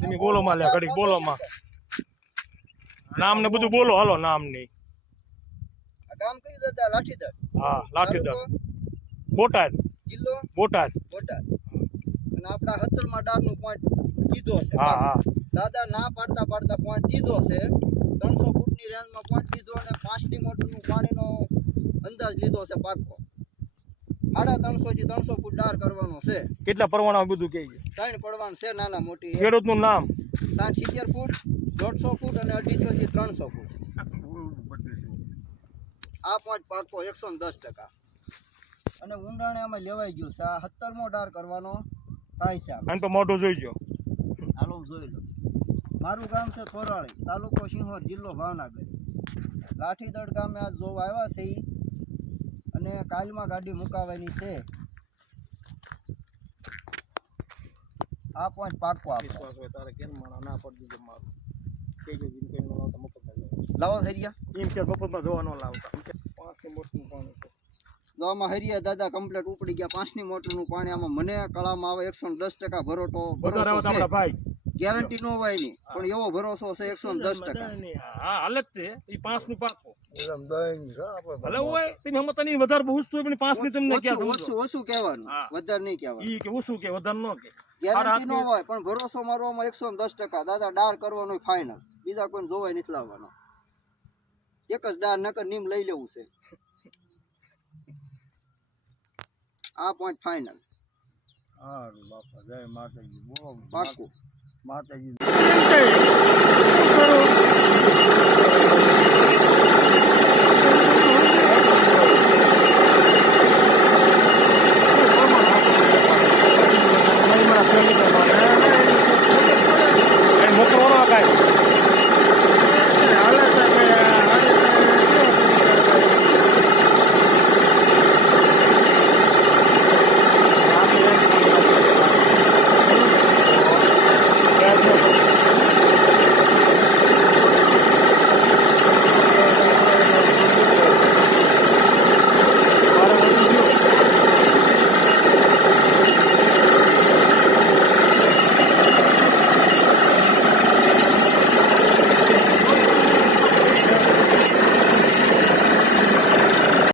તમે બોલો માં લે ઘડીક બોલો માં નામ ને બધું બોલો હાલો નામ ની ગામ કયું દાદા? લાઠીદર. હા લાઠીદર બોટાદ જિલ્લો બોટાદ બોટાદ. અને આપડા 17 માં ડાર નું પોઈન્ટ કીધો છે. હા હા દાદા ના પાડતા પાડતા પોઈન્ટ કીધો છે. 300 ફૂટની રેન્જમાં પોઈન્ટ કીધો અને 5ની મોટરનું પાણીનો અંદાજ લીધો છે પાકો. 350 થી 300 ફૂટ ડાર કરવાનો છે. કેટલા પરવાના બધું કે 3 પડવાનું છે નાના મોટી. ખેડૂત નું નામ 70 ફૂટ 150 ફૂટ અને 250 થી 300 ફૂટ. આ પોઈન્ટ પાકો 110%. અને ઊંડાણે આમાં લેવાઈ ગયું છે. આ 17મો ડાર કરવાનો થાય છે. આમ તો મોઢું જોઈજો. હાલો જોઈ લો. મારું ગામ છે થોરાળી, તાલુકો સિંહોર, જિલ્લો ભાવનગર. લાઠીદળ ગામે આજ જોવા આવ્યા છે ઈ. અને કાલમાં ગાડી મુકાવાની છે. આ પોઈન્ટ પાકો આપણો. તારે કેમ ના પડી દીધો મારું કેજો જીમ કે નો લાવતા મફત લાવો હરિયા. એમ કે મફતમાં જોવા ન લાવતા 5ની મોટરનું પાણી છે. જો આમાં હરિયા દાદા કમ્પ્લીટ ઉપડી ગયા. 5ની મોટરનું પાણી આમાં મને કળામાં આવે 110% ભરોસો આપણા ભાઈ ગેરંટી નો હોય ની પણ એવો ભરોસો છે 110%. હા હાલે જ તે ઈ 5નું પાકો ભલે હોય તમે હમ તને વધારે બહુ જ પણ 5ની તમને ક્યાં સમજો ઓછું કહેવાનું વધારે નહીં કહેવાનું. ઈ કે ઓછું કે વધારે ન કે ગેરંટી નો હોય પણ ભરોસો મારવામાં 110%. દાદા ડાર કરવાનો ફાઇનલ. બીજા કોઈ જોવાય નથી લાવવાનો. એક જ ડાર નકર નીમ લઈ લેવું છે. આ પોઈન્ટ ફાઇનલ. હા બાપા જય માતાજી. પાકું માતાજી